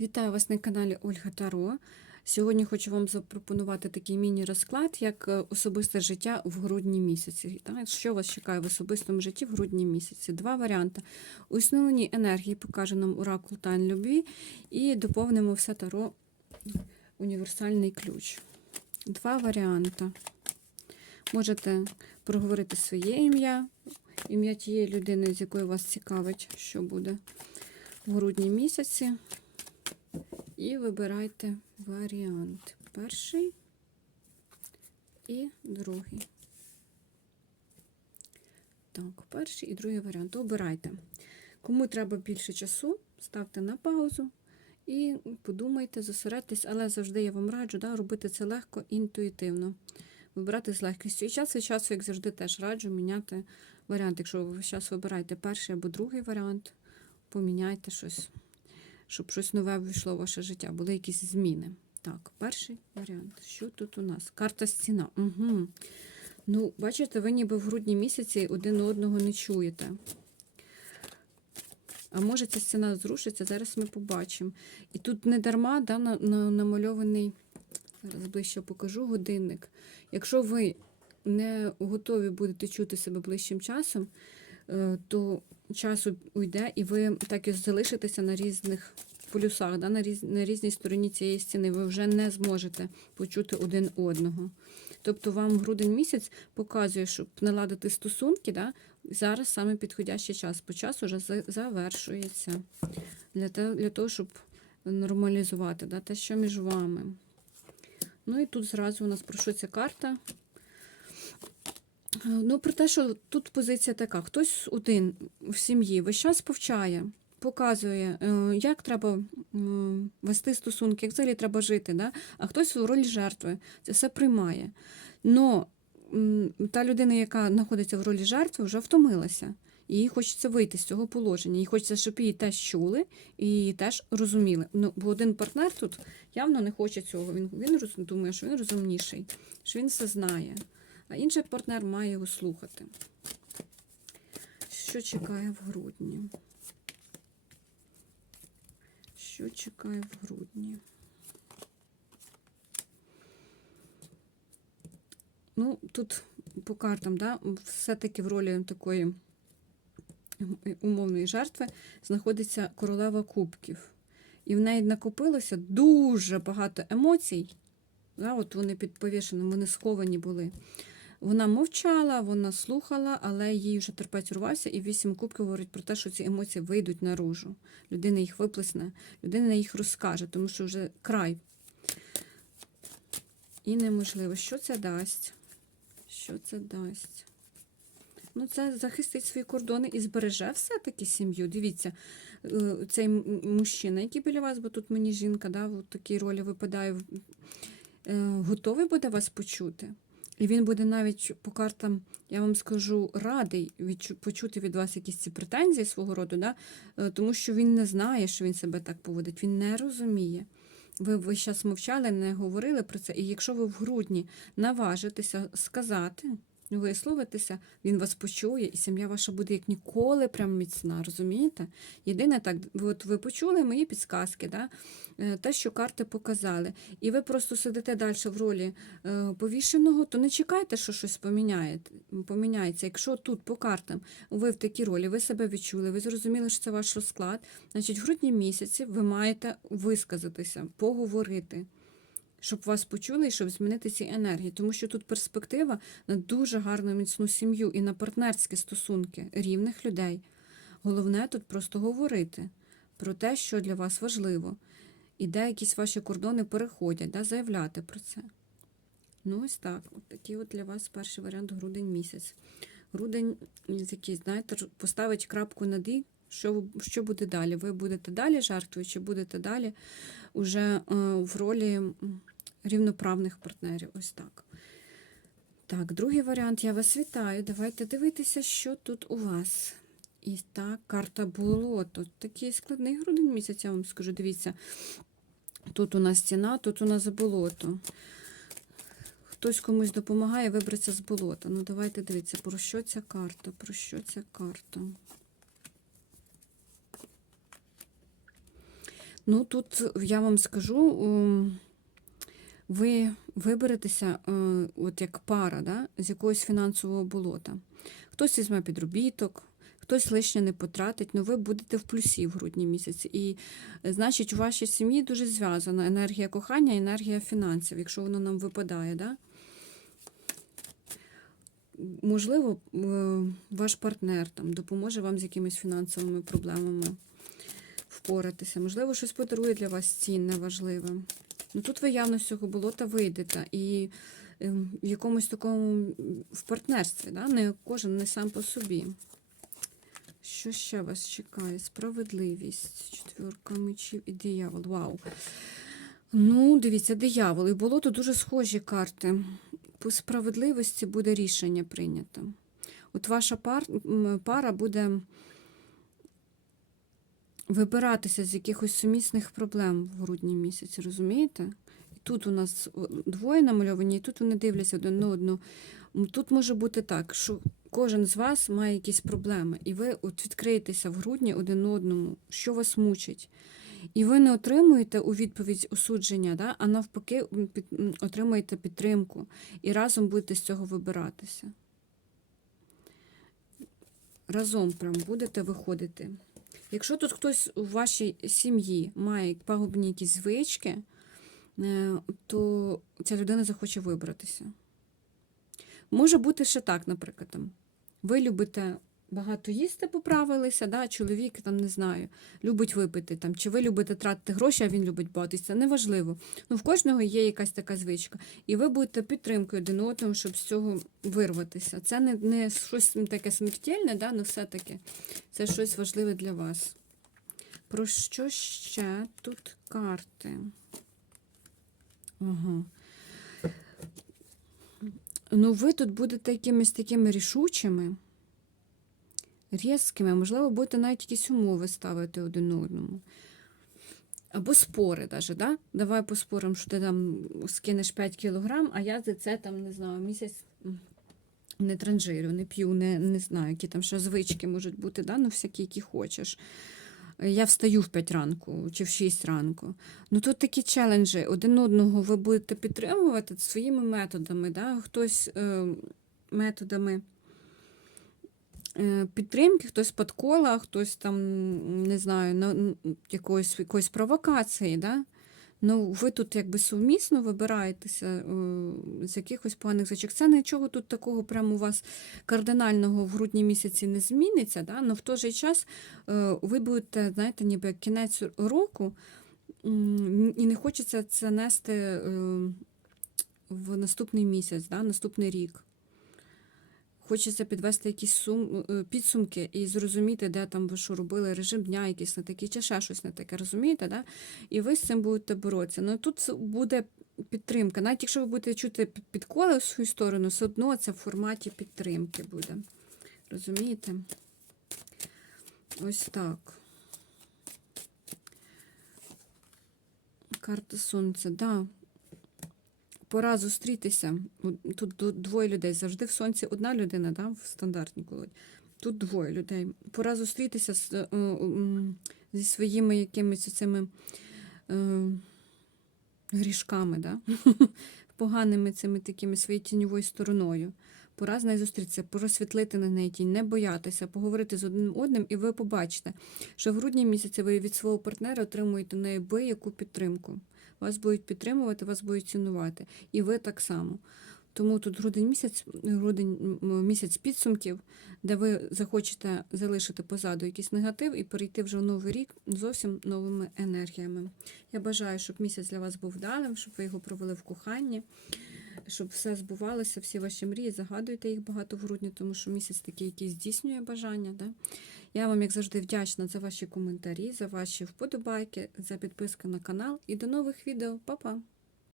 Вітаю вас на каналі Ольга Таро. Сьогодні хочу вам запропонувати такий міні-розклад, як е, особисте життя в грудні місяці. Що вас чекає в особистому житті в грудні місяці? Два варіанти. Основні енергії покаже нам оракул Тайн любві і доповнимо все таро універсальний ключ. Два варіанти. Можете проговорити своє ім'я, ім'я тієї людини, з якою вас цікавить, що буде в грудні місяці. І вибирайте варіант. Перший і другий. Так, перший і другий варіант. Обирайте. Кому треба більше часу, ставте на паузу і подумайте, зосередьтесь, але завжди я вам раджу да, робити це легко, інтуїтивно. Вибирати з легкістю. І час від часу, як завжди, теж раджу міняти варіант. Якщо ви зараз вибираєте перший або другий варіант, поміняйте щось щоб щось нове ввійшло в ваше життя, були якісь зміни. Так, перший варіант. Що тут у нас? Карта стіна. Угу. Ну, бачите, ви ніби в грудні місяці один одного не чуєте. А може ця стіна зрушиться, зараз ми побачимо. І тут не дарма да, на, на, намальований, зараз ближче покажу годинник. Якщо ви не готові будете чути себе ближчим часом, то часу уйде, і ви так і залишитеся на різних полюсах, да, на, різ, на різній стороні цієї стіни. Ви вже не зможете почути один одного. Тобто вам грудень місяць показує, щоб наладити стосунки, да, зараз саме підходящий час, бо час уже завершується для, для того, щоб нормалізувати да, те, що між вами. Ну і тут зразу у нас про ця карта. Ну, про те, що тут позиція така: хтось один в сім'ї весь час повчає, показує, е, як треба вести стосунки, як взагалі треба жити, да? а хтось у ролі жертви це все приймає. Но та людина, яка знаходиться в ролі жертви, вже втомилася. Їй хочеться вийти з цього положення. Їй хочеться, щоб її теж чули і її теж розуміли. Ну, бо один партнер тут явно не хоче цього. Він, він думає, що він розумніший, що він все знає а інший партнер має його слухати. Що чекає в грудні? Що чекає в грудні? Ну, тут по картам, да, все-таки в ролі такої умовної жертви знаходиться королева кубків. І в неї накопилося дуже багато емоцій. Да, от вони під повішеним, вони сховані були. Вона мовчала, вона слухала, але їй вже терпець урвався, і вісім кубків говорить про те, що ці емоції вийдуть наружу. Людина їх виплесне, людина їх розкаже, тому що вже край. І неможливо. Що це дасть? Що це дасть? Ну, це захистить свої кордони і збереже все-таки сім'ю. Дивіться, е, цей мужчина, який біля вас, бо тут мені жінка, да, в такій ролі випадає, готовий буде вас почути. І він буде навіть по картам, я вам скажу, радий відчу- почути від вас якісь ці претензії свого роду, да? е, тому що він не знає, що він себе так поводить, він не розуміє. Ви весь час мовчали, не говорили про це. І якщо ви в грудні наважитеся сказати, висловитися, він вас почує, і сім'я ваша буде як ніколи прям міцна, розумієте? Єдине так, от ви почули мої підсказки, да? е, те, що карти показали, і ви просто сидите далі в ролі е, повішеного, то не чекайте, що щось поміняє, поміняється. Якщо тут по картам ви в такій ролі, ви себе відчули, ви зрозуміли, що це ваш розклад, значить в грудні місяці ви маєте висказатися, поговорити. Щоб вас почули і щоб змінити ці енергії, тому що тут перспектива на дуже гарну міцну сім'ю і на партнерські стосунки рівних людей. Головне тут просто говорити про те, що для вас важливо, і де якісь ваші кордони переходять, да, заявляти про це. Ну, ось так. От такий от для вас перший варіант грудень місяць. Грудень, який, знаєте, поставить крапку над «і», що, що буде далі? Ви будете далі жертвою, чи будете далі уже е, в ролі рівноправних партнерів? Ось так. Так, другий варіант. Я вас вітаю. Давайте дивитися, що тут у вас. І так, карта болото. Такий складний грудень місяць, я вам скажу. Дивіться, тут у нас стіна, тут у нас болото. Хтось комусь допомагає вибратися з болота. Ну, давайте дивіться, про що ця карта? Про що ця карта? Ну, тут я вам скажу, ум, ви виберетеся, е, от як пара, да, з якогось фінансового болота. Хтось візьме підробіток, хтось лишнє не потратить, але ви будете в плюсі в грудні місяці. І, значить, у вашій сім'ї дуже зв'язана енергія кохання, енергія фінансів, якщо воно нам випадає. Да? Можливо, е, ваш партнер там допоможе вам з якимись фінансовими проблемами впоратися. Можливо, щось подарує для вас цінне, важливе. Ну тут ви явно з цього болота вийдете. І ем, в якомусь такому в партнерстві, да? не кожен не сам по собі. Що ще вас чекає? Справедливість, четвірка мечів і диявол. Вау. Ну, дивіться, диявол. І болото дуже схожі карти. По справедливості буде рішення прийнято. От ваша пар, пара буде вибиратися з якихось сумісних проблем в грудні місяці, розумієте? Тут у нас двоє намальовані, і тут вони дивляться один на одну. Тут може бути так, що кожен з вас має якісь проблеми, і ви от відкриєтеся в грудні один одному, що вас мучить. І ви не отримуєте у відповідь осудження, да? а навпаки, під, отримуєте підтримку і разом будете з цього вибиратися. Разом прям будете виходити. Якщо тут хтось у вашій сім'ї має пагубні якісь звички, е, то ця людина захоче вибратися. Може бути ще так, наприклад, там, ви любите багато їсти, поправилися, да? чоловік там не знаю, любить випити, там, чи ви любите тратити гроші, а він любить бавитися. Це неважливо. Ну, в кожного є якась така звичка. І ви будете підтримкою один одного, щоб з цього вирватися. Це не, не щось таке смертельне, да? але все-таки це щось важливе для вас. Про що ще тут карти? Ага. Ну, ви тут будете якимись такими рішучими, різкими, можливо, будете навіть якісь умови ставити один одному. Або спори даже, да? Давай поспоримо, що ти там скинеш 5 кілограм, а я за це там, не знаю, місяць не транжирю, не п'ю, не, не знаю, які там ще звички можуть бути, да? ну всякі, які хочеш. Я встаю в 5 ранку чи в 6 ранку. Ну тут такі челенджі. Один одного ви будете підтримувати своїми методами. Да? Хтось е, методами підтримки, хтось подкола, хтось там, не знаю, на, якоїсь, якоїсь провокації. Да? Ну, ви тут якби сумісно вибираєтеся е, з якихось поганих звичок. Це нічого тут такого прямо у вас кардинального в грудні місяці не зміниться, да? але в той же час е, ви будете, знаєте, ніби кінець року, і не хочеться це нести е, в наступний місяць, да? наступний рік. Хочеться підвести якісь сум, е, підсумки і зрозуміти, де там ви що робили, режим дня якийсь не такий, чи ще щось не таке, розумієте? Да? І ви з цим будете боротися. Ну тут буде підтримка. Навіть якщо ви будете чути під- підколи в свою сторону, все одно це в форматі підтримки буде. Розумієте? Ось так. Карта сонця, да. Пора зустрітися. Тут двоє людей. Завжди в сонці одна людина, да, в стандартній колоді. Тут двоє людей. Пора зустрітися з, е, зі своїми якимись цими е, грішками, да? поганими цими такими своєю тіньовою стороною. Пора з нею зустрітися, просвітлити на неї тінь, не боятися, поговорити з одним одним, і ви побачите, що в грудні місяці ви від свого партнера отримуєте неабияку підтримку. Вас будуть підтримувати, вас будуть цінувати. І ви так само. Тому тут грудень місяць, грудень місяць підсумків, де ви захочете залишити позаду якийсь негатив і перейти вже в новий рік зовсім новими енергіями. Я бажаю, щоб місяць для вас був вдалим, щоб ви його провели в коханні, щоб все збувалося, всі ваші мрії. Загадуйте їх багато в грудні, тому що місяць такий, який здійснює бажання. Да? Я вам, як завжди, вдячна за ваші коментарі, за ваші вподобайки, за підписку на канал і до нових відео. Па-па!